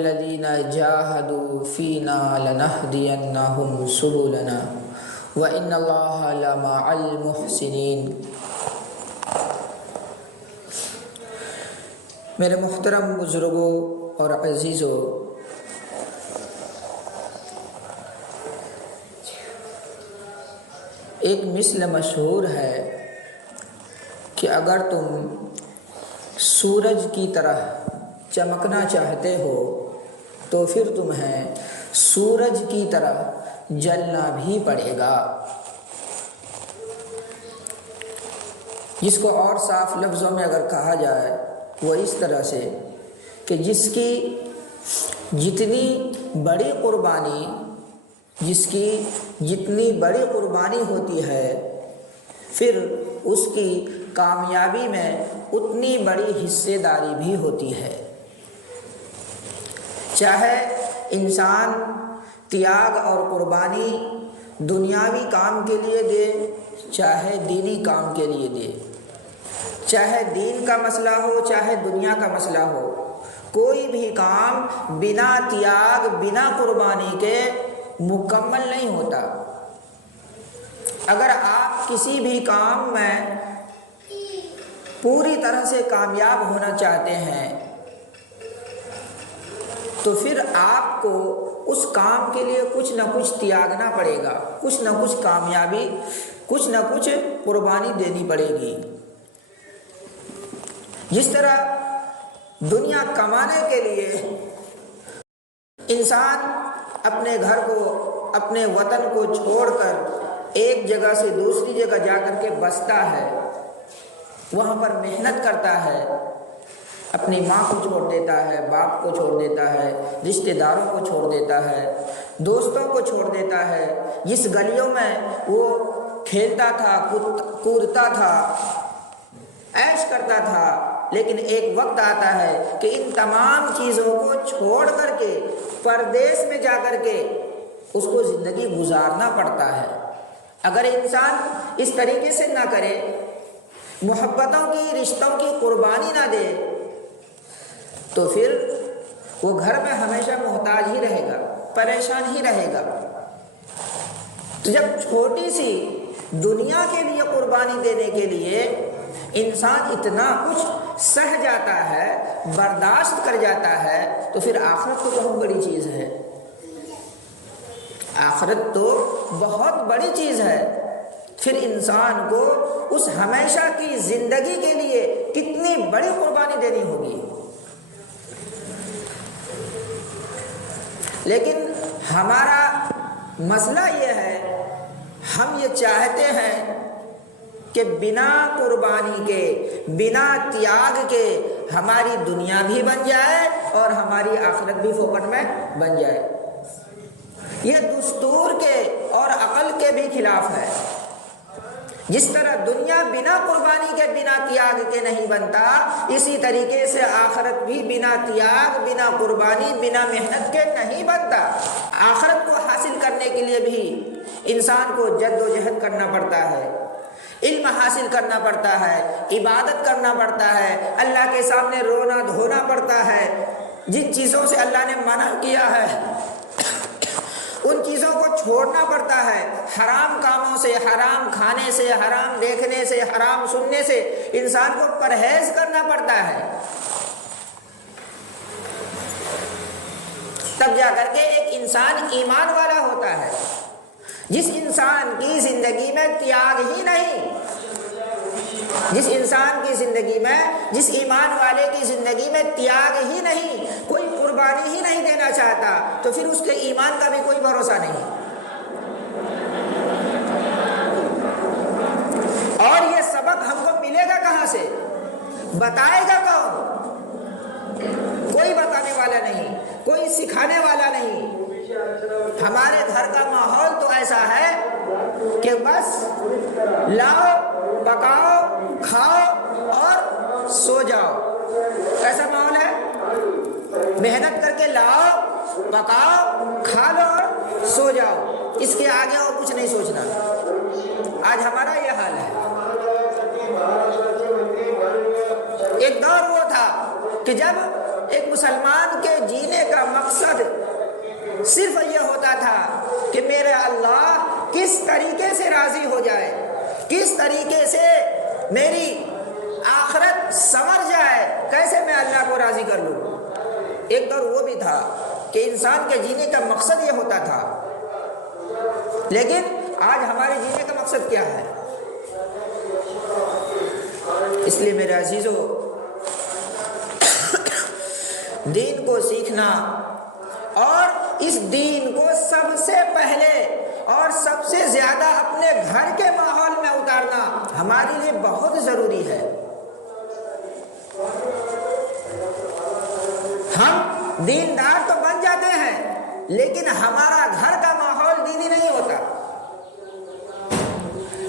والذین جاہدوا فینا لنہدینہم سبلنا وإن اللہ لمع المحسنین۔ میرے محترم بزرگوں اور عزیزوں، ایک مثل مشہور ہے کہ اگر تم سورج کی طرح چمکنا چاہتے ہو تو پھر تمہیں سورج کی طرح جلنا بھی پڑے گا، جس کو اور صاف لفظوں میں اگر کہا جائے وہ اس طرح سے کہ جس کی جتنی بڑی قربانی ہوتی ہے پھر اس کی کامیابی میں اتنی بڑی حصے داری بھی ہوتی ہے۔ چاہے انسان تیاگ اور قربانی دنیاوی کام کے لیے دے، چاہے دینی کام کے لیے دے، چاہے دین کا مسئلہ ہو چاہے دنیا کا مسئلہ ہو، کوئی بھی کام بنا تیاگ بنا قربانی کے مکمل نہیں ہوتا۔ اگر آپ کسی بھی کام میں پوری طرح سے کامیاب ہونا چاہتے ہیں تو پھر آپ کو اس کام کے لیے کچھ نہ کچھ تیاگنا پڑے گا، کچھ نہ کچھ کامیابی، کچھ نہ کچھ قربانی دینی پڑے گی۔ جس طرح دنیا کمانے کے لیے انسان اپنے گھر کو، اپنے وطن کو چھوڑ کر ایک جگہ سے دوسری جگہ جا کر کے بستا ہے، وہاں پر محنت کرتا ہے، اپنی ماں کو چھوڑ دیتا ہے، باپ کو چھوڑ دیتا ہے، رشتہ داروں کو چھوڑ دیتا ہے، دوستوں کو چھوڑ دیتا ہے، جس گلیوں میں وہ کھیلتا تھا، کودتا تھا، عیش کرتا تھا، لیکن ایک وقت آتا ہے کہ ان تمام چیزوں کو چھوڑ کر کے پردیس میں جا کر کے اس کو زندگی گزارنا پڑتا ہے۔ اگر انسان اس طریقے سے نہ کرے، محبتوں کی، رشتوں کی قربانی نہ دے، تو پھر وہ گھر میں ہمیشہ محتاج ہی رہے گا، پریشان ہی رہے گا۔ تو جب چھوٹی سی دنیا کے لیے قربانی دینے کے لیے انسان اتنا کچھ سہ جاتا ہے، برداشت کر جاتا ہے، تو پھر آخرت تو بہت بڑی چیز ہے۔ آخرت تو بہت بڑی چیز ہے۔ پھر انسان کو اس ہمیشہ کی زندگی کے لیے کتنی بڑی قربانی دینی ہوگی۔ لیکن ہمارا مسئلہ یہ ہے، ہم یہ چاہتے ہیں کہ بنا قربانی کے، بنا تیاگ کے ہماری دنیا بھی بن جائے اور ہماری آخرت بھی فوکٹ میں بن جائے۔ یہ دستور کے اور عقل کے بھی خلاف ہے۔ جس طرح دنیا بنا قربانی کے، بنا تیاگ کے نہیں بنتا، اسی طریقے سے آخرت بھی بنا تیاگ، بنا قربانی، بنا محنت کے نہیں بنتا۔ آخرت کو حاصل کرنے کے لیے بھی انسان کو جد و جہد کرنا پڑتا ہے، علم حاصل کرنا پڑتا ہے، عبادت کرنا پڑتا ہے، اللہ کے سامنے رونا دھونا پڑتا ہے۔ جن چیزوں سے اللہ نے منع کیا ہے ان چیزوں کو چھوڑنا پڑتا ہے، حرام کاموں سے، حرام کھانے سے، حرام دیکھنے سے، حرام سننے سے انسان کو پرہیز کرنا پڑتا ہے، تب جا کر کے ایک انسان ایمان والا ہوتا ہے۔ جس انسان کی زندگی میں تیاگ ہی نہیں، جس انسان کی زندگی میں، جس ایمان والے کی زندگی میں تیاگ ہی نہیں، کوئی قربانی ہی نہیں دینا چاہتا، تو پھر اس کے ایمان کا بھی کوئی بھروسہ نہیں۔ اور یہ سبق ہم کو ملے گا کہاں سے؟ بتائے گا کون؟ کوئی بتانے والا نہیں، کوئی سکھانے والا نہیں۔ ہمارے گھر کا ماحول تو ایسا ہے کہ بس لاؤ، پکاؤ، کھاؤ اور سو جاؤ، ایسا ماحول ہے۔ محنت کر کے لاؤ، پکاؤ، کھا لو اور سو جاؤ، اس کے آگے اور کچھ نہیں سوچنا۔ آج ہمارا یہ حال ہے۔ ایک دور وہ تھا کہ جب ایک مسلمان کے جینے کا صرف یہ ہوتا تھا کہ میرے اللہ کس طریقے سے راضی ہو جائے، کس طریقے سے میری آخرت سنور جائے، کیسے میں اللہ کو راضی کر لوں۔ ایک دور وہ بھی تھا کہ انسان کے جینے کا مقصد یہ ہوتا تھا، لیکن آج ہمارے جینے کا مقصد کیا ہے؟ اس لیے میرے عزیزو، دین کو سیکھنا اور اس دین کو سب سے پہلے اور سب سے زیادہ اپنے گھر کے ماحول میں اتارنا ہمارے لیے بہت ضروری ہے۔ ہم دیندار تو بن جاتے ہیں لیکن ہمارا گھر کا ماحول دینی نہیں ہوتا۔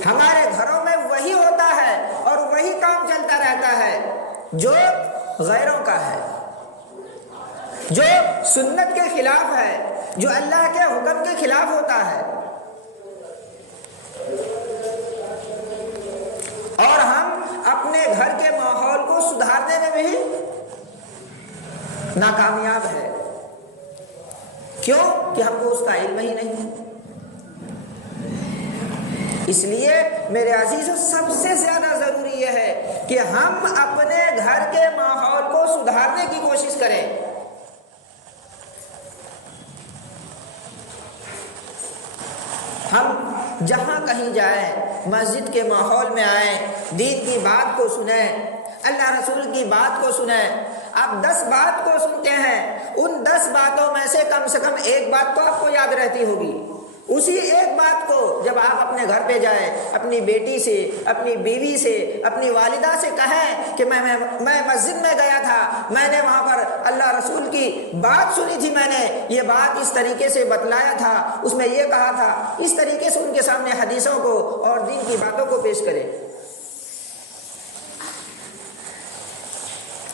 ہمارے گھروں میں وہی ہوتا ہے اور وہی کام چلتا رہتا ہے جو غیروں کا ہے، جو سنت کے خلاف ہے، جو اللہ کے حکم کے خلاف ہوتا ہے، اور ہم اپنے گھر کے ماحول کو سدھارنے میں بھی ناکامیاب ہے۔ کیوں؟ کہ ہم کو اس کا علم ہی نہیں۔ اس لیے میرے عزیزو، سب سے زیادہ ضروری یہ ہے کہ ہم اپنے گھر کے ماحول کو سدھارنے کی کوشش کریں۔ ہم جہاں کہیں جائیں، مسجد کے ماحول میں آئیں، دین کی بات کو سنیں، اللہ رسول کی بات کو سنیں۔ آپ 10 بات کو سنتے ہیں، ان 10 باتوں میں سے کم ایک بات تو آپ کو یاد رہتی ہوگی۔ اسی ایک بات کو جب آپ اپنے گھر پہ جائیں، اپنی بیٹی سے، اپنی بیوی سے، اپنی والدہ سے کہیں کہ میں مسجد میں گیا تھا، میں نے وہاں پر اللہ رسول کی بات سنی تھی، میں نے یہ بات اس طریقے سے بتلایا تھا، اس میں یہ کہا تھا، اس طریقے سے ان کے سامنے حدیثوں کو اور دین کی باتوں کو پیش کریں۔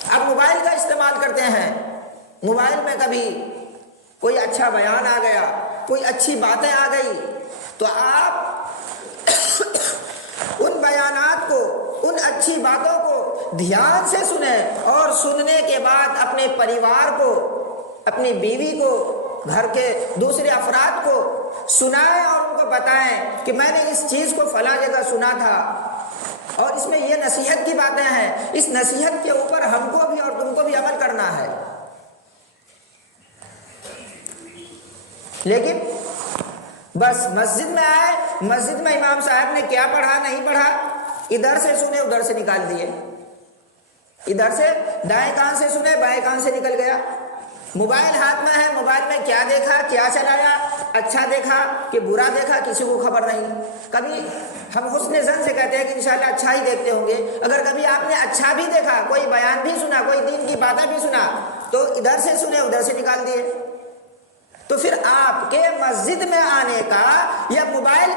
اب موبائل کا استعمال کرتے ہیں، موبائل میں کبھی کوئی اچھا بیان آ گیا، کوئی اچھی باتیں آ گئی، تو آپ ان بیانات کو، ان اچھی باتوں کو دھیان سے سنیں، اور سننے کے بعد اپنے پریوار کو، اپنی بیوی کو، گھر کے دوسرے افراد کو سنائیں اور ان کو بتائیں کہ میں نے اس چیز کو فلاں جگہ سنا تھا اور اس میں یہ نصیحت کی باتیں ہیں، اس نصیحت کے اوپر ہم کو بھی اور تم کو بھی عمل کرنا ہے۔ لیکن بس مسجد میں آئے، مسجد میں امام صاحب نے کیا پڑھا نہیں پڑھا، ادھر سے سنے ادھر سے نکال دیے، ادھر سے دائیں کان سے سنے بائیں کان سے نکل گیا۔ موبائل ہاتھ میں ہے، موبائل میں کیا دیکھا، کیا چلایا، اچھا دیکھا کہ برا دیکھا، کسی کو خبر نہیں۔ کبھی ہم حسن ظن سے کہتے ہیں کہ انشاءاللہ اچھا ہی دیکھتے ہوں گے، اگر کبھی آپ نے اچھا بھی دیکھا، کوئی بیان بھی سنا، کوئی دین کی باتیں بھی سنا، تو ادھر سے سنے ادھر سے نکال دیے۔ تو پھر آپ کے مسجد میں آنے کا یا موبائل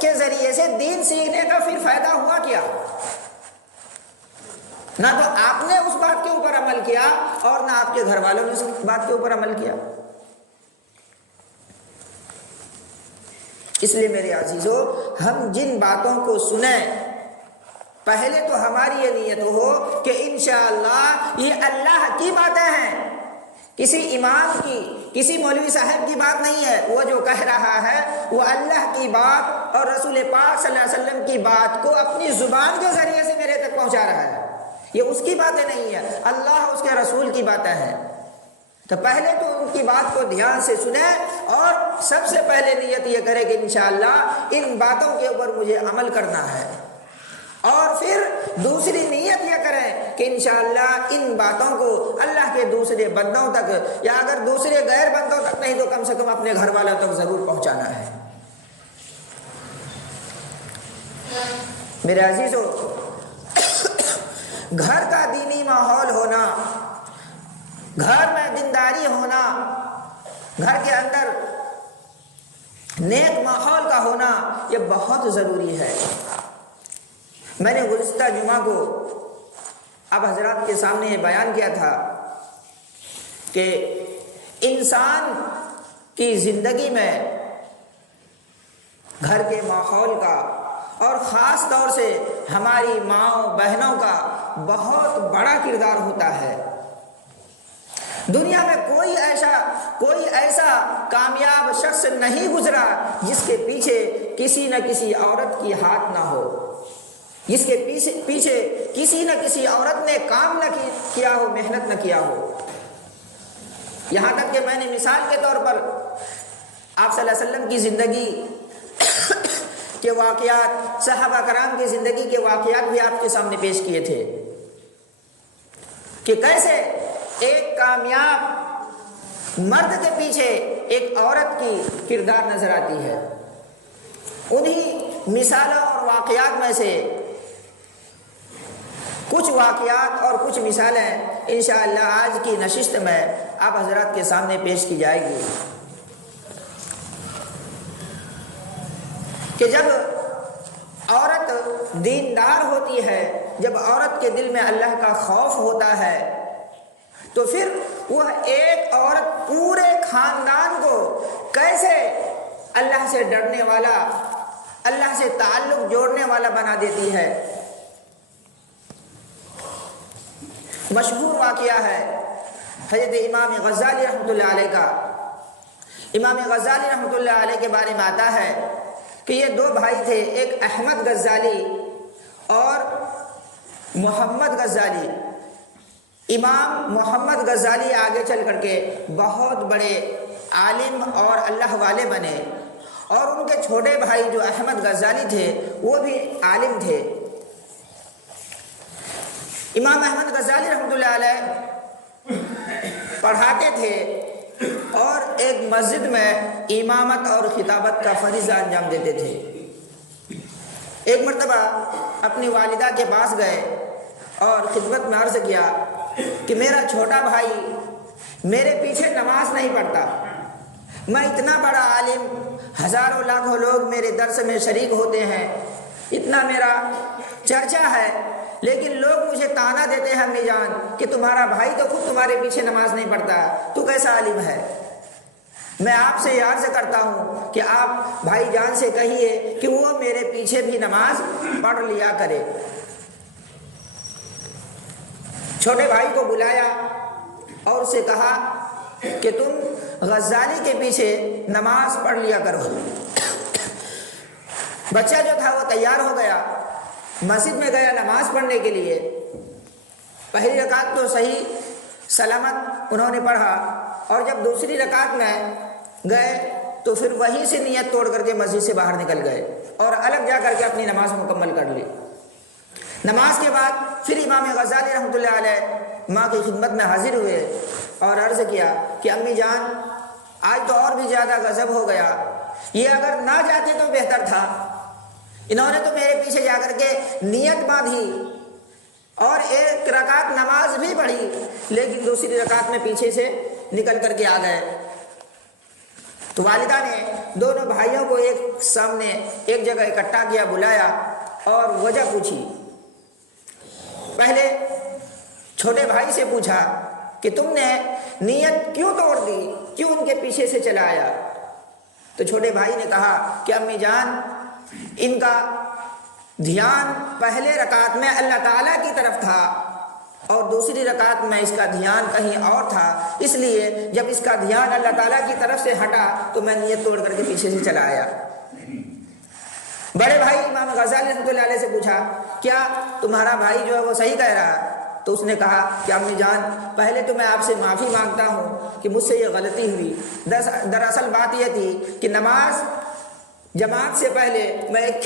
کے ذریعے سے دین سیکھنے کا پھر فائدہ ہوا کیا؟ نہ تو آپ نے اس بات کے اوپر عمل کیا اور نہ آپ کے گھر والوں نے اس بات کے اوپر عمل کیا۔ اس لیے میرے عزیزو، ہم جن باتوں کو سنیں، پہلے تو ہماری یہ نیت ہو کہ انشاءاللہ یہ اللہ کی باتیں ہیں، کسی امام کی، کسی مولوی صاحب کی بات نہیں ہے، وہ جو کہہ رہا ہے وہ اللہ کی بات اور رسول پاک صلی اللہ علیہ وسلم کی بات کو اپنی زبان کے ذریعے سے میرے تک پہنچا رہا ہے، یہ اس کی باتیں نہیں ہیں، اللہ اس کے رسول کی باتیں ہیں۔ تو پہلے تو ان کی بات کو دھیان سے سنیں اور سب سے پہلے نیت یہ کرے کہ انشاءاللہ ان باتوں کے اوپر مجھے عمل کرنا ہے، اور پھر دوسری نیت یہ کریں کہ انشاءاللہ ان باتوں کو اللہ کے دوسرے بندوں تک، یا اگر دوسرے غیر بندوں تک نہیں تو کم سے کم اپنے گھر والوں تک ضرور پہنچانا ہے۔ میرے عزیزو، گھر کا دینی ماحول ہونا، گھر میں دینداری ہونا، گھر کے اندر نیک ماحول کا ہونا، یہ بہت ضروری ہے۔ میں نے گزشتہ جمعہ کو اب حضرات کے سامنے یہ بیان کیا تھا کہ انسان کی زندگی میں گھر کے ماحول کا اور خاص طور سے ہماری ماؤں بہنوں کا بہت بڑا کردار ہوتا ہے۔ دنیا میں کوئی ایسا کامیاب شخص نہیں گزرا جس کے پیچھے کسی نہ کسی عورت کی ہاتھ نہ ہو، جس کے پیچھے کسی نہ کسی عورت نے کام نہ کیا ہو، محنت نہ کیا ہو۔ یہاں تک کہ میں نے مثال کے طور پر آپ صلی اللہ علیہ وسلم کی زندگی کے واقعات، صحابہ کرام کی زندگی کے واقعات بھی آپ کے سامنے پیش کیے تھے کہ کیسے ایک کامیاب مرد کے پیچھے ایک عورت کی کردار نظر آتی ہے۔ انہی مثالوں اور واقعات میں سے کچھ واقعات اور کچھ مثالیں انشاءاللہ آج کی نشست میں آپ حضرات کے سامنے پیش کی جائے گی کہ جب عورت دیندار ہوتی ہے، جب عورت کے دل میں اللہ کا خوف ہوتا ہے، تو پھر وہ ایک عورت پورے خاندان کو کیسے اللہ سے ڈرنے والا، اللہ سے تعلق جوڑنے والا بنا دیتی ہے۔ مشہور واقعہ ہے حضرت امام غزالی رحمۃ اللہ علیہ کا۔ امام غزالی رحمۃ اللہ علیہ کے بارے میں آتا ہے کہ یہ دو بھائی تھے، ایک احمد غزالی اور محمد غزالی۔ امام محمد غزالی آگے چل کر کے بہت بڑے عالم اور اللہ والے بنے، اور ان کے چھوٹے بھائی جو احمد غزالی تھے وہ بھی عالم تھے۔ امام احمد غزالی رحمۃ اللہ علیہ پڑھاتے تھے اور ایک مسجد میں امامت اور خطابت کا فریضہ انجام دیتے تھے۔ ایک مرتبہ اپنی والدہ کے پاس گئے اور خدمت میں عرض کیا کہ میرا چھوٹا بھائی میرے پیچھے نماز نہیں پڑھتا، میں اتنا بڑا عالم، ہزاروں لاکھوں لوگ میرے درس میں شریک ہوتے ہیں، اتنا میرا چرچا ہے، لیکن لوگ مجھے تانا دیتے ہیں امی جان کہ تمہارا بھائی تو خود تمہارے پیچھے نماز نہیں پڑھتا، تو کیسا عالم ہے۔ میں آپ سے یہ عرض کرتا ہوں کہ آپ بھائی جان سے کہیے کہ وہ میرے پیچھے بھی نماز پڑھ لیا کرے۔ چھوٹے بھائی کو بلایا اور اسے کہا کہ تم غزالی کے پیچھے نماز پڑھ لیا کرو۔ بچہ جو تھا وہ تیار ہو گیا، مسجد میں گیا نماز پڑھنے کے لیے۔ پہلی رکعت تو صحیح سلامت انہوں نے پڑھا، اور جب دوسری رکعت میں گئے تو پھر وہیں سے نیت توڑ کر کے مسجد سے باہر نکل گئے اور الگ جا کر کے اپنی نماز مکمل کر لی۔ نماز کے بعد پھر امام غزالی رحمۃ اللہ علیہ ماں کی خدمت میں حاضر ہوئے اور عرض کیا کہ امی جان آج تو اور بھی زیادہ غضب ہو گیا، یہ اگر نہ جاتے تو بہتر تھا، انہوں نے تو میرے پیچھے جا کر کے نیت باندھی اور ایک رکعت نماز بھی پڑھی، لیکن دوسری رکعت میں پیچھے سے نکل کر کے آ گئے۔ تو والدہ نے دونوں بھائیوں کو ایک سامنے ایک جگہ اکٹھا کیا، بلایا اور وجہ پوچھی۔ پہلے چھوٹے بھائی سے پوچھا کہ تم نے نیت کیوں توڑ دی، کیوں ان کے پیچھے سے چلا آیا؟ تو چھوٹے بھائی نے کہا کہ امی جان ان کا دھیان پہلے رکعت میں اللہ تعالیٰ کی طرف تھا اور دوسری رکعت میں اس کا دھیان کہیں اور تھا، اس لیے جب اس کا دھیان اللہ تعالیٰ کی طرف سے ہٹا تو میں نیت توڑ کر کے پیچھے سے چلا آیا۔ بڑے بھائی امام غزالی رحمۃ اللہ علیہ سے پوچھا کیا تمہارا بھائی جو ہے وہ صحیح کہہ رہا ہے؟ تو اس نے کہا کہ امی جان پہلے تو میں آپ سے معافی مانگتا ہوں کہ مجھ سے یہ غلطی ہوئی، دراصل بات یہ تھی کہ نماز جماعت سے پہلے میں ایک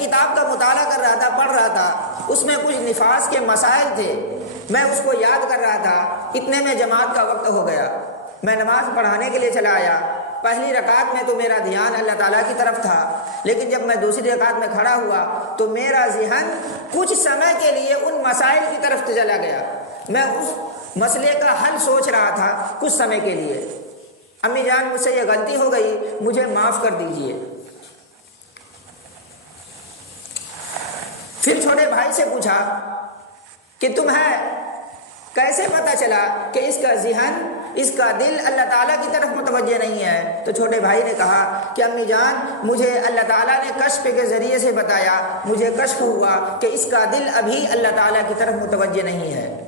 کتاب کا مطالعہ کر رہا تھا، پڑھ رہا تھا، اس میں کچھ نفاس کے مسائل تھے، میں اس کو یاد کر رہا تھا، اتنے میں جماعت کا وقت ہو گیا، میں نماز پڑھانے کے لیے چلا آیا۔ پہلی رکعت میں تو میرا دھیان اللہ تعالیٰ کی طرف تھا، لیکن جب میں دوسری رکعت میں کھڑا ہوا تو میرا ذہن کچھ سمے کے لیے ان مسائل کی طرف چلا گیا، میں اس مسئلے کا حل سوچ رہا تھا کچھ سمے کے لیے۔ امی جان مجھ سے یہ غلطی ہو گئی، مجھے معاف کر دیجئے۔ پھر چھوٹے بھائی سے پوچھا کہ تمہیں کیسے پتہ چلا کہ اس کا ذہن، اس کا دل اللہ تعالیٰ کی طرف متوجہ نہیں ہے؟ تو چھوٹے بھائی نے کہا کہ امی جان مجھے اللہ تعالیٰ نے کشف کے ذریعے سے بتایا، مجھے کشف ہوا کہ اس کا دل ابھی اللہ تعالیٰ کی طرف متوجہ نہیں ہے۔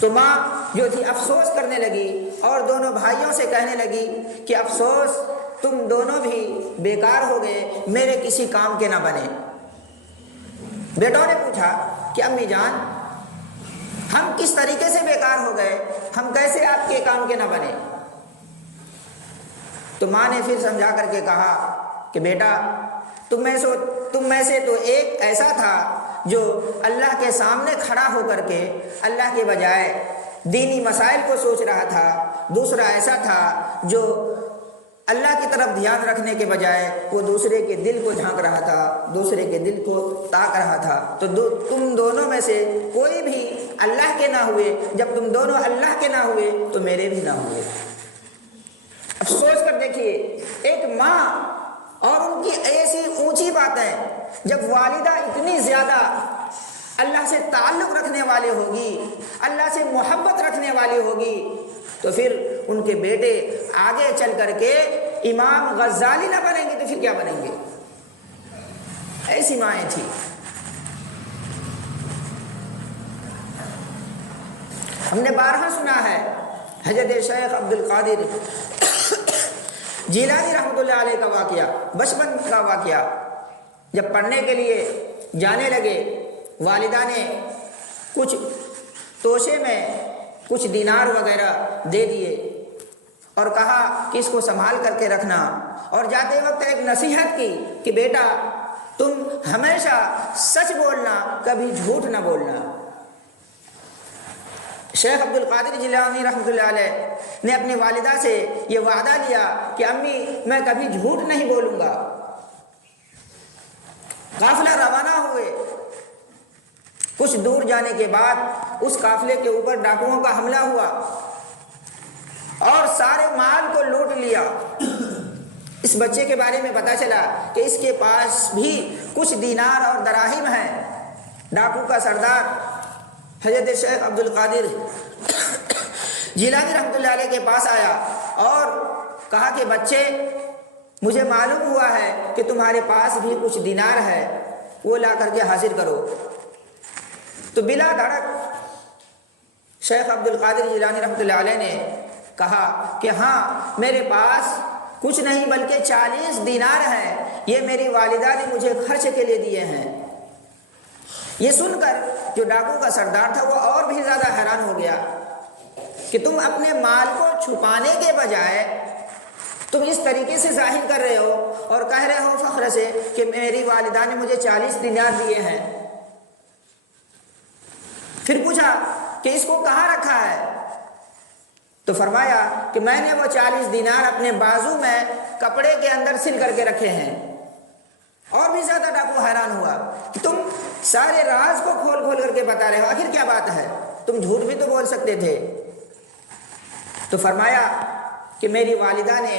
تو ماں جو تھی افسوس کرنے لگی اور دونوں بھائیوں سے کہنے لگی کہ افسوس تم دونوں بھی بیکار ہو گئے، میرے کسی کام کے نہ بنے۔ بیٹوں نے پوچھا کہ امی جان ہم کس طریقے سے بیکار ہو گئے، ہم کیسے آپ کے کام کے نہ بنے؟ تو ماں نے پھر سمجھا کر کے کہا کہ بیٹا تم میں سے تو ایک ایسا تھا جو اللہ کے سامنے کھڑا ہو کر کے اللہ کے بجائے دینی مسائل کو سوچ رہا تھا، دوسرا ایسا تھا جو اللہ کی طرف دھیان رکھنے کے بجائے وہ دوسرے کے دل کو جھانک رہا تھا، دوسرے کے دل کو تاک رہا تھا۔ تو تم دونوں میں سے کوئی بھی اللہ کے نہ ہوئے، جب تم دونوں اللہ کے نہ ہوئے تو میرے بھی نہ ہوئے۔ اب سوچ کر دیکھیے، ایک ماں اور ان کی ایسی اونچی باتیں، جب والدہ اتنی زیادہ اللہ سے تعلق رکھنے والے ہوگی، اللہ سے محبت رکھنے والی ہوگی، تو پھر ان کے بیٹے آگے چل کر کے امام غزالی نہ بنیں گے تو پھر کیا بنیں گے؟ ایسی مائیں تھیں۔ ہم نے بارہا سنا ہے حضرت شیخ عبد القادر جیلانی رحمۃ اللہ علیہ کا واقعہ، بچپن کا واقعہ۔ جب پڑھنے کے لیے جانے لگے، والدہ نے کچھ توشے میں کچھ دینار وغیرہ دے دیے اور کہا کہ اس کو سنبھال کر کے رکھنا، اور جاتے وقت ایک نصیحت کی کہ بیٹا تم ہمیشہ سچ بولنا، کبھی جھوٹ نہ بولنا۔ شیخ عبد القادر جیلانی رحمۃ اللہ علیہ نے اپنی والدہ سے یہ وعدہ لیا کہ امی میں کبھی جھوٹ نہیں بولوں گا۔ قافلہ روانہ ہوئے، کچھ دور جانے کے بعد اس قافلے کے اوپر ڈاکوؤں کا حملہ ہوا اور سارے مال کو لوٹ لیا۔ اس بچے کے بارے میں پتا چلا کہ اس کے پاس بھی کچھ دینار اور دراہم ہیں۔ ڈاکو کا سردار حضرت شیخ عبد القادر جیلانی رحمۃ اللہ علیہ کے پاس آیا اور کہا کہ بچے مجھے معلوم ہوا ہے کہ تمہارے پاس بھی کچھ دینار ہے، وہ لا کر کے حاضر کرو۔ تو بلا دھڑک شیخ عبد القادر جیلانی رحمۃ اللہ علیہ نے کہا کہ ہاں میرے پاس کچھ نہیں بلکہ 40 دینار ہیں، یہ میری والدہ نے مجھے خرچ کے لیے دیے ہیں۔ یہ سن کر جو ڈاکو کا سردار تھا وہ اور بھی زیادہ حیران ہو گیا کہ تم اپنے مال کو چھپانے کے بجائے تم اس طریقے سے ظاہر کر رہے ہو اور کہہ رہے ہو فخر سے کہ میری والدہ نے مجھے 40 دینار دیے ہیں۔ پھر پوچھا کہ اس کو کہاں رکھا ہے؟ تو فرمایا کہ میں نے وہ 40 دینار اپنے بازو میں کپڑے کے اندر سل کر کے رکھے ہیں۔ اور بھی زیادہ ڈاکو حیران ہوا کہ تم سارے راز کو کھول کھول کر کے بتا رہے ہو، آخر کیا بات ہے؟ تم جھوٹ بھی تو بول سکتے تھے۔ تو فرمایا کہ میری والدہ نے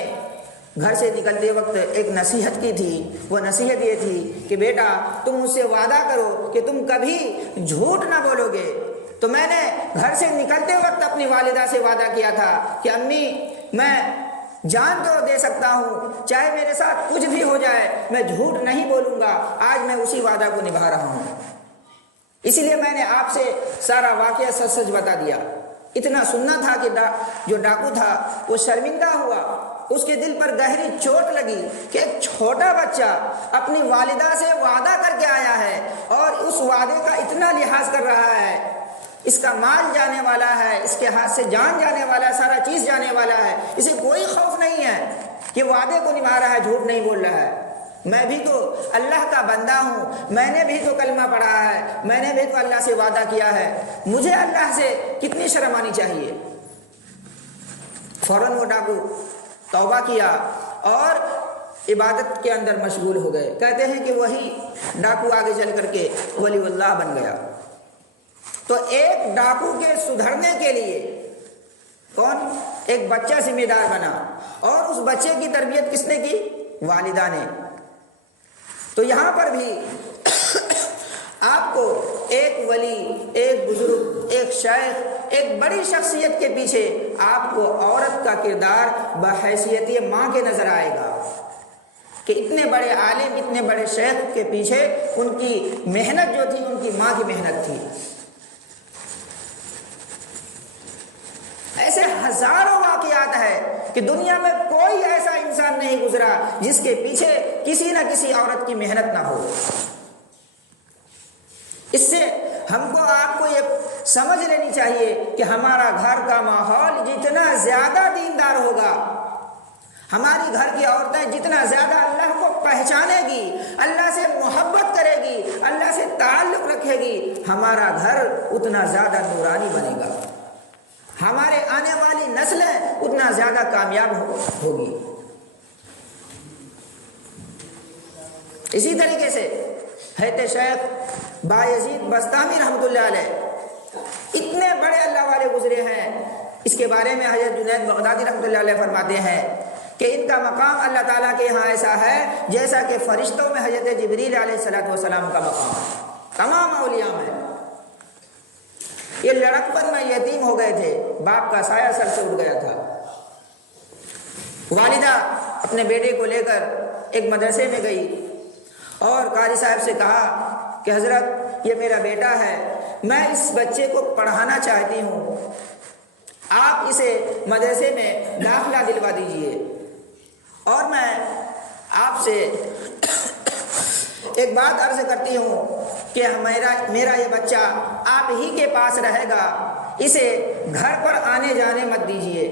گھر سے نکلتے وقت ایک نصیحت کی تھی، وہ نصیحت یہ تھی کہ بیٹا تم مجھ سے وعدہ کرو کہ تم کبھی جھوٹ نہ بولو گے۔ تو میں نے گھر سے نکلتے وقت اپنی والدہ سے وعدہ کیا تھا کہ امی میں جان تو دے سکتا ہوں، چاہے میرے ساتھ کچھ بھی ہو جائے میں جھوٹ نہیں بولوں گا۔ آج میں اسی وعدہ کو نبھا رہا ہوں، اسی لیے میں نے آپ سے سارا واقعہ سچ سچ بتا دیا۔ اتنا سننا تھا کہ جو ڈاکو تھا وہ شرمندہ ہوا، اس کے دل پر گہری چوٹ لگی کہ ایک چھوٹا بچہ اپنی والدہ سے وعدہ کر کے آیا ہے اور اس وعدے کا اتنا لحاظ کر رہا ہے، اس کا مال جانے والا ہے، اس کے ہاتھ سے جان جانے والا ہے، سارا چیز جانے والا ہے، اسے کوئی خوف نہیں ہے کہ وعدے کو نبھا رہا ہے، جھوٹ نہیں بول رہا ہے۔ میں بھی تو اللہ کا بندہ ہوں، میں نے بھی تو کلمہ پڑھا ہے، میں نے بھی تو اللہ سے وعدہ کیا ہے، مجھے اللہ سے کتنی شرم آنی چاہیے۔ فوراً وہ ڈاکو توبہ کیا اور عبادت کے اندر مشغول ہو گئے۔ کہتے ہیں کہ وہی ڈاکو آگے چل کر کے ولی اللہ بن گیا۔ تو ایک ڈاکو کے سدھرنے کے لیے کون؟ ایک بچہ ذمہ دار بنا، اور اس بچے کی تربیت کس نے کی؟ والدہ نے۔ تو یہاں پر بھی آپ کو ایک ولی، ایک بزرگ، ایک شیخ، ایک بڑی شخصیت کے پیچھے آپ کو عورت کا کردار بحیثیت ماں کے نظر آئے گا کہ اتنے بڑے عالم، اتنے بڑے شیخ کے پیچھے ان کی محنت جو تھی ان کی ماں کی محنت تھی۔ ایسے ہزاروں واقعات ہے کہ دنیا میں کوئی ایسا انسان نہیں گزرا جس کے پیچھے کسی نہ کسی عورت کی محنت نہ ہو۔ اس سے ہم کو آپ کو یہ سمجھ لینی چاہیے کہ ہمارا گھر کا ماحول جتنا زیادہ دیندار ہوگا، ہماری گھر کی عورتیں جتنا زیادہ اللہ کو پہچانے گی، اللہ سے محبت کرے گی، اللہ سے تعلق رکھے گی، ہمارا گھر اتنا زیادہ نورانی بنے گا، ہمارے آنے والی نسلیں اتنا زیادہ کامیاب ہوگی۔ اسی طریقے سے حضرت شیخ بایزید بستامی رحمۃ اللہ علیہ اتنے بڑے اللہ والے گزرے ہیں، اس کے بارے میں حضرت جنید بغدادی رحمۃ اللہ علیہ فرماتے ہیں کہ ان کا مقام اللہ تعالیٰ کے یہاں ایسا ہے جیسا کہ فرشتوں میں حضرت جبریل علیہ السلام کا مقام ہے، تمام اولیاء میں۔ یہ لڑکپن میں یتیم ہو گئے تھے، باپ کا سایہ سر سے اٹھ گیا تھا۔ والدہ اپنے بیٹے کو لے کر ایک مدرسے میں گئی اور قاری صاحب سے کہا کہ حضرت یہ میرا بیٹا ہے، میں اس بچے کو پڑھانا چاہتی ہوں، آپ اسے مدرسے میں داخلہ دلوا دیجئے، اور میں آپ سے ایک بات عرض کرتی ہوں کہ میرا یہ بچہ آپ ہی کے پاس رہے گا، اسے گھر پر آنے جانے مت دیجیے،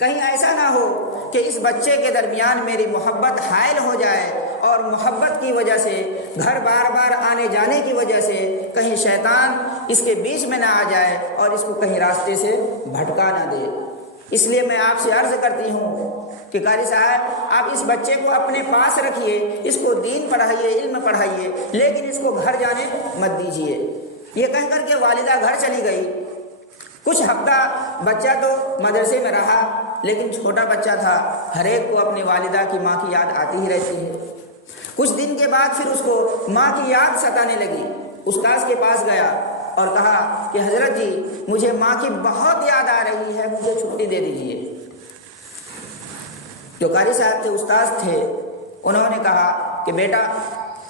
کہیں ایسا نہ ہو کہ اس بچے کے درمیان میری محبت حائل ہو جائے اور محبت کی وجہ سے، گھر بار بار آنے جانے کی وجہ سے کہیں شیطان اس کے بیچ میں نہ آ جائے اور اس کو کہیں راستے سے بھٹکا نہ دے۔ اس لیے میں آپ سے عرض کرتی ہوں کہ قاری صاحب آپ اس بچے کو اپنے پاس رکھیے، اس کو دین پڑھائیے، علم پڑھائیے، لیکن اس کو گھر جانے مت دیجیے۔ یہ کہہ کر کے والدہ گھر چلی گئی۔ کچھ ہفتہ بچہ تو مدرسے میں رہا، لیکن چھوٹا بچہ تھا، ہر ایک کو اپنی والدہ کی، ماں کی یاد آتی ہی رہتی ہے۔ کچھ دن کے بعد پھر اس کو ماں کی یاد ستانے لگی۔ استاذ کے پاس گیا اور کہا کہ حضرت جی مجھے ماں کی بہت یاد آ رہی ہے، مجھے چھٹی دے دیجیے۔ جو قاری صاحب تھے، استاذ تھے، انہوں نے کہا کہ بیٹا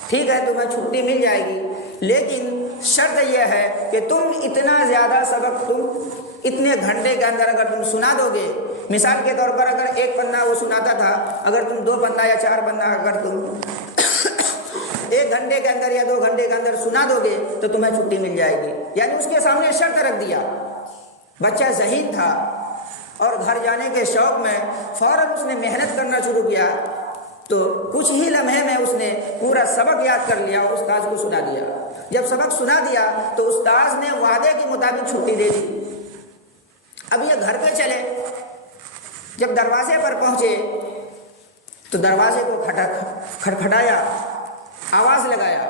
ٹھیک ہے تمہیں چھٹی مل جائے گی، لیکن شرط یہ ہے کہ تم اتنا زیادہ سبق تم اتنے گھنٹے کے اندر اگر تم سنا دو گے، مثال کے طور پر اگر ایک پنا وہ سناتا تھا، اگر تم 2 پنا یا 4 پنا اگر تم 1 گھنٹے کے اندر یا 2 گھنٹے کے اندر سنا دو گے تو تمہیں چھٹی مل جائے گی۔ یعنی اس کے سامنے شرط رکھ دیا۔ بچہ ذہین تھا اور گھر جانے کے شوق میں فوراً اس نے محنت کرنا شروع کیا، تو کچھ ہی لمحے میں اس نے پورا سبق یاد کر لیا اور استاذ کو سنا دیا۔ جب سبق سنا دیا تو استاذ نے وعدے کے مطابق چھٹی دے دی۔ اب یہ گھر پہ چلے، جب دروازے پر پہنچے تو دروازے کو کھٹکھٹایا، آواز لگایا۔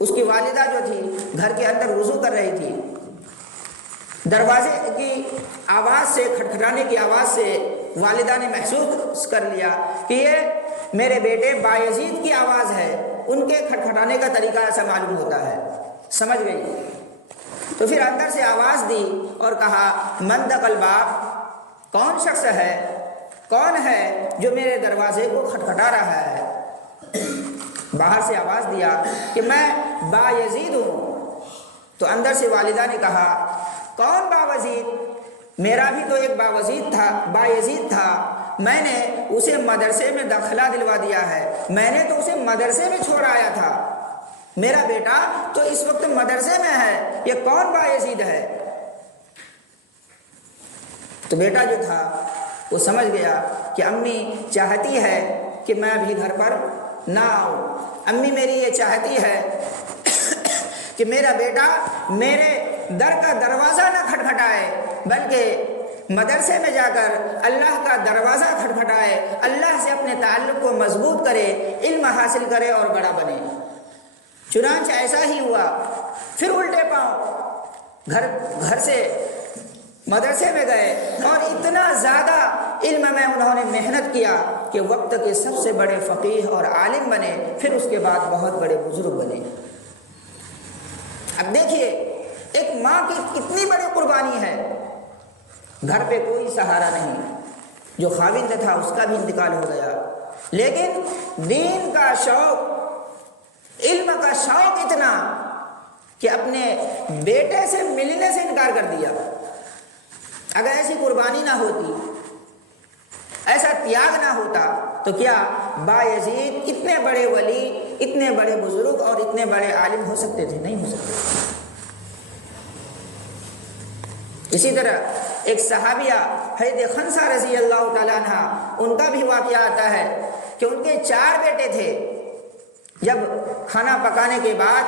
اس کی والدہ جو تھی گھر کے اندر وضو کر رہی تھی، دروازے کی آواز سے، کھٹکھٹانے کی آواز سے والدہ نے محسوس کر لیا کہ یہ میرے بیٹے بایزید کی آواز ہے، ان کے کھٹکھٹانے کا طریقہ ایسا معلوم ہوتا ہے۔ سمجھ گئی تو پھر اندر سے آواز دی اور کہا من دخل الباب، کون شخص ہے، کون ہے جو میرے دروازے کو کھٹکھٹا رہا ہے؟ باہر سے آواز دیا کہ میں بایزید ہوں۔ تو اندر سے والدہ نے کہا کون باوزید؟ میرا بھی تو ایک بایزید تھا، میں نے اسے مدرسے میں داخلہ دلوا دیا ہے، میں نے تو اسے مدرسے میں چھوڑ آیا تھا، میرا بیٹا تو اس وقت مدرسے میں ہے، یہ کون بایزید ہے؟ تو بیٹا جو تھا وہ سمجھ گیا کہ امی چاہتی ہے کہ میں ابھی گھر پر نہ آؤں، امی میری یہ چاہتی ہے کہ میرا بیٹا میرے در کا دروازہ نہ کھٹکھٹائے، بلکہ مدرسے میں جا کر اللہ کا دروازہ کھٹکھٹائے، اللہ سے اپنے تعلق کو مضبوط کرے، علم حاصل کرے اور بڑا بنے۔ چنانچہ ایسا ہی ہوا۔ پھر الٹے پاؤں گھر سے مدرسے میں گئے اور اتنا زیادہ علم میں انہوں نے محنت کیا کہ وقت کے سب سے بڑے فقیہ اور عالم بنے، پھر اس کے بعد بہت بڑے بزرگ بنے۔ اب دیکھیے ایک ماں کی کتنی بڑی قربانی ہے، گھر پہ کوئی سہارا نہیں، جو خاوند تھا اس کا بھی انتقال ہو گیا، لیکن دین کا شوق، علم کا شوق اتنا کہ اپنے بیٹے سے ملنے سے انکار کر دیا۔ اگر ایسی قربانی نہ ہوتی ایسا تیاگ نہ ہوتا تو کیا بایزید اتنے بڑے ولی، اتنے بڑے بزرگ اور اتنے بڑے عالم ہو سکتے تھے؟ نہیں ہو سکتے۔ اسی طرح ایک صحابیہ حضرت خنسہ رضی اللہ تعالیٰ عنہ، ان کا بھی واقعہ آتا ہے کہ ان کے 4 بیٹے تھے۔ جب کھانا پکانے کے بعد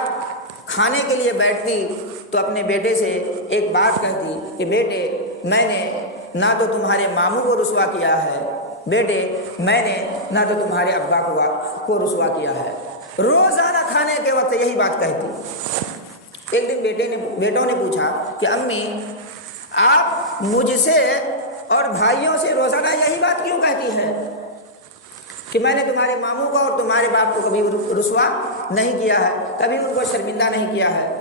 کھانے کے لیے بیٹھتی تو اپنے بیٹے سے ایک بات کہتی کہ بیٹے، میں نے نہ تو تمہارے ماموں کو رسوا کیا ہے، بیٹے میں نے نہ تو تمہارے ابا کو رسوا کیا ہے۔ روزانہ کھانے کے وقت یہی بات کہتی۔ ایک دن بیٹوں نے پوچھا کہ امی، آپ مجھ سے اور بھائیوں سے روزانہ یہی بات کیوں کہتی ہے کہ میں نے تمہارے ماموں کو اور تمہارے باپ کو کبھی رسوا نہیں کیا ہے، کبھی ان کو شرمندہ نہیں کیا ہے؟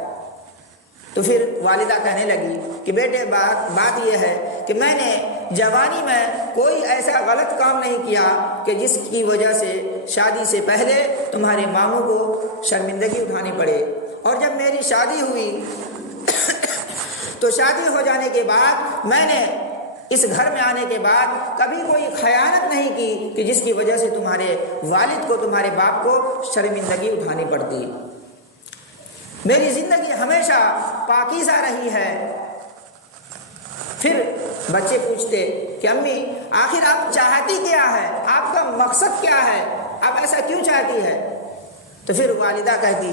تو پھر والدہ کہنے لگی کہ بیٹے بات یہ ہے کہ میں نے جوانی میں کوئی ایسا غلط کام نہیں کیا کہ جس کی وجہ سے شادی سے پہلے تمہارے ماموں کو شرمندگی اٹھانی پڑے، اور جب میری شادی ہوئی تو شادی ہو جانے کے بعد میں نے اس گھر میں آنے کے بعد کبھی کوئی خیانت نہیں کی کہ جس کی وجہ سے تمہارے والد کو، تمہارے باپ کو شرمندگی اٹھانی پڑتی۔ میری زندگی ہمیشہ پاکیزہ رہی ہے۔ پھر بچے پوچھتے کہ امی، آخر آپ چاہتی کیا ہے؟ آپ کا مقصد کیا ہے؟ آپ ایسا کیوں چاہتی ہے؟ تو پھر والدہ کہتی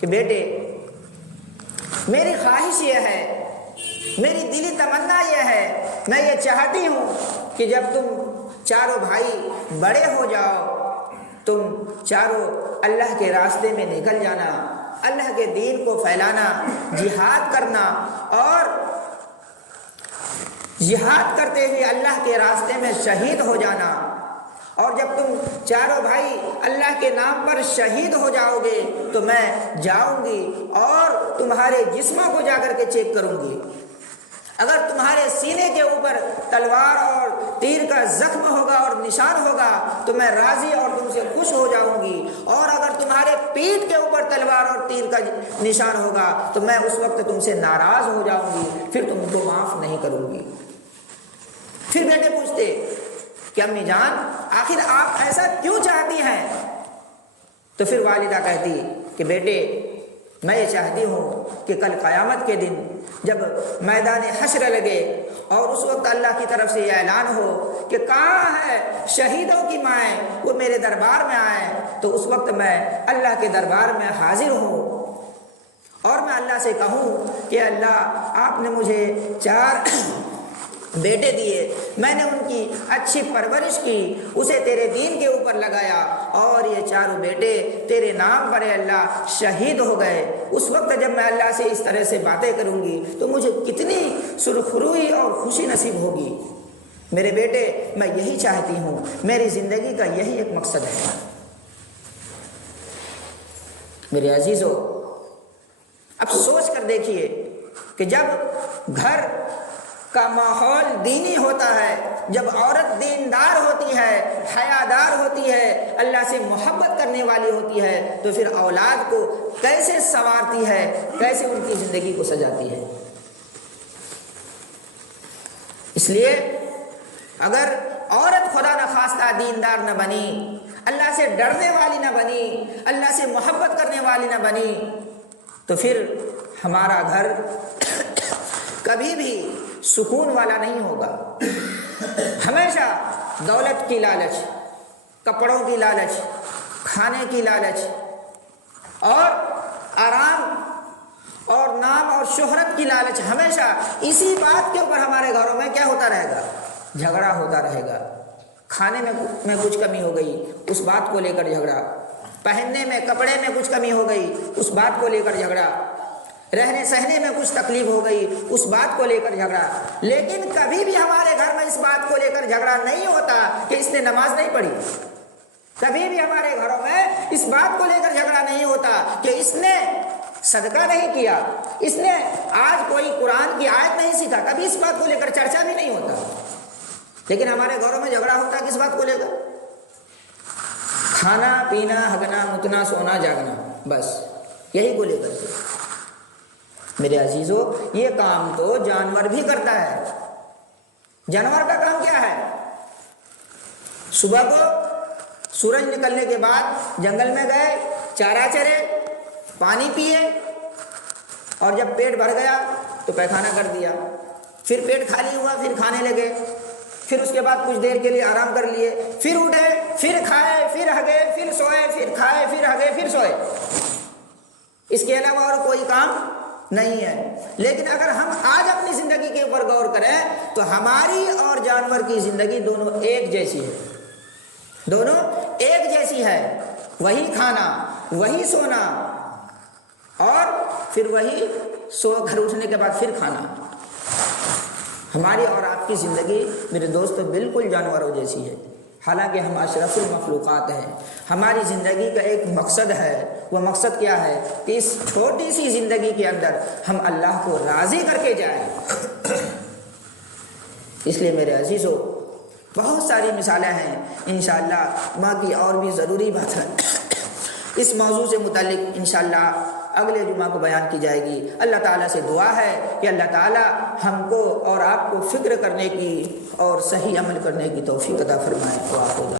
کہ بیٹے، میری خواہش یہ ہے، میری دلی تمنا یہ ہے، میں یہ چاہتی ہوں کہ جب تم چاروں بھائی بڑے ہو جاؤ، تم چاروں اللہ کے راستے میں نکل جانا، اللہ کے دین کو پھیلانا، جہاد کرنا، اور جہاد کرتے ہوئے اللہ کے راستے میں شہید ہو جانا۔ اور جب تم چاروں بھائی اللہ کے نام پر شہید ہو جاؤ گے تو میں جاؤں گی اور تمہارے جسموں کو جا کر کے چیک کروں گی۔ اگر تمہارے سینے کے اوپر تلوار اور تیر کا زخم ہوگا اور نشان ہوگا تو میں راضی اور تم سے خوش ہو جاؤں گی، اور اگر تمہارے پیٹھ کے اوپر تلوار اور تیر کا نشان ہوگا تو میں اس وقت تم سے ناراض ہو جاؤں گی، پھر تم کو معاف نہیں کروں گی۔ پھر بیٹے پوچھتے کہ امی جان، آخر آپ ایسا کیوں چاہتی ہیں؟ تو پھر والدہ کہتی کہ بیٹے، میں یہ چاہتی ہوں کہ کل قیامت کے دن جب میدان حشر لگے اور اس وقت اللہ کی طرف سے یہ اعلان ہو کہ کہاں ہے شہیدوں کی مائیں، وہ میرے دربار میں آئیں، تو اس وقت میں اللہ کے دربار میں حاضر ہوں اور میں اللہ سے کہوں کہ اللہ، آپ نے مجھے 4 بیٹے دیے، میں نے ان کی اچھی پرورش کی، اسے تیرے دین کے اوپر لگایا، اور یہ 4 بیٹے تیرے نام پر اللہ شہید ہو گئے۔ اس وقت جب میں اللہ سے اس طرح سے باتیں کروں گی تو مجھے کتنی سرخروئی اور خوشی نصیب ہوگی۔ میرے بیٹے، میں یہی چاہتی ہوں، میری زندگی کا یہی ایک مقصد ہے۔ میرے عزیزو، اب سوچ کر دیکھیے کہ جب گھر کا ماحول دینی ہوتا ہے، جب عورت دیندار ہوتی ہے، حیادار ہوتی ہے، اللہ سے محبت کرنے والی ہوتی ہے، تو پھر اولاد کو کیسے سنوارتی ہے، کیسے ان کی زندگی کو سجاتی ہے۔ اس لیے اگر عورت خدا نخواستہ دیندار نہ بنی، اللہ سے ڈرنے والی نہ بنی، اللہ سے محبت کرنے والی نہ بنی، تو پھر ہمارا گھر کبھی بھی سکون والا نہیں ہوگا۔ ہمیشہ دولت کی لالچ، کپڑوں کی لالچ، کھانے کی لالچ، اور آرام اور نام اور شہرت کی لالچ، ہمیشہ اسی بات کے اوپر ہمارے گھروں میں کیا ہوتا رہے گا؟ جھگڑا ہوتا رہے گا۔ کھانے میں کچھ کمی ہو گئی، اس بات کو لے کر جھگڑا، پہننے میں، کپڑے میں کچھ کمی ہو گئی، اس بات کو لے کر جھگڑا، رہنے سہنے میں کچھ تکلیف ہو گئی، اس بات کو لے کر جھگڑا۔ لیکن کبھی بھی ہمارے گھر میں اس بات کو لے کر جھگڑا نہیں ہوتا کہ اس نے نماز نہیں پڑھی۔ کبھی بھی ہمارے گھروں میں اس بات کو لے کر جھگڑا نہیں ہوتا کہ اس نے صدقہ نہیں کیا، اس نے آج کوئی قرآن کی آیت نہیں سیکھا، کبھی اس بات کو لے کر چرچا بھی نہیں ہوتا۔ لیکن ہمارے گھروں میں جھگڑا ہوتا ہے کس بات کو لے کر؟ کھانا پینا، ہگنا متنا، سونا جاگنا، بس یہی کو لے کر۔ میرے عزیزو، یہ کام تو جانور بھی کرتا ہے۔ جانور کا کام کیا ہے؟ صبح کو سورج نکلنے کے بعد جنگل میں گئے، چارہ چرے، پانی پیے، اور جب پیٹ بھر گیا تو پیخانہ کر دیا، پھر پیٹ خالی ہوا، پھر کھانے لگے، پھر اس کے بعد کچھ دیر کے لیے آرام کر لیے، پھر اٹھے، پھر کھائے، پھر ہگے، پھر سوئے، پھر کھائے، پھر ہگے، پھر سوئے۔ اس کے علاوہ اور کوئی کام نہیں ہے۔ لیکن اگر ہم آج اپنی زندگی کے اوپر غور کریں تو ہماری اور جانور کی زندگی دونوں ایک جیسی ہے، دونوں ایک جیسی ہے۔ وہی کھانا، وہی سونا، اور پھر وہی سو کر اٹھنے کے بعد پھر کھانا۔ ہماری اور آپ کی زندگی میرے دوستو بالکل جانوروں جیسی ہے، حالانکہ ہم اشرف المخلوقات ہیں۔ ہماری زندگی کا ایک مقصد ہے، وہ مقصد کیا ہے کہ اس چھوٹی سی زندگی کے اندر ہم اللہ کو راضی کر کے جائیں۔ اس لیے میرے عزیزو، بہت ساری مثالیں ہیں، انشاءاللہ باقی اور بھی ضروری بات ہے اس موضوع سے متعلق انشاءاللہ اگلے جمعہ کو بیان کی جائے گی۔ اللہ تعالیٰ سے دعا ہے کہ اللہ تعالیٰ ہم کو اور آپ کو فکر کرنے کی اور صحیح عمل کرنے کی توفیق عطا فرمائے۔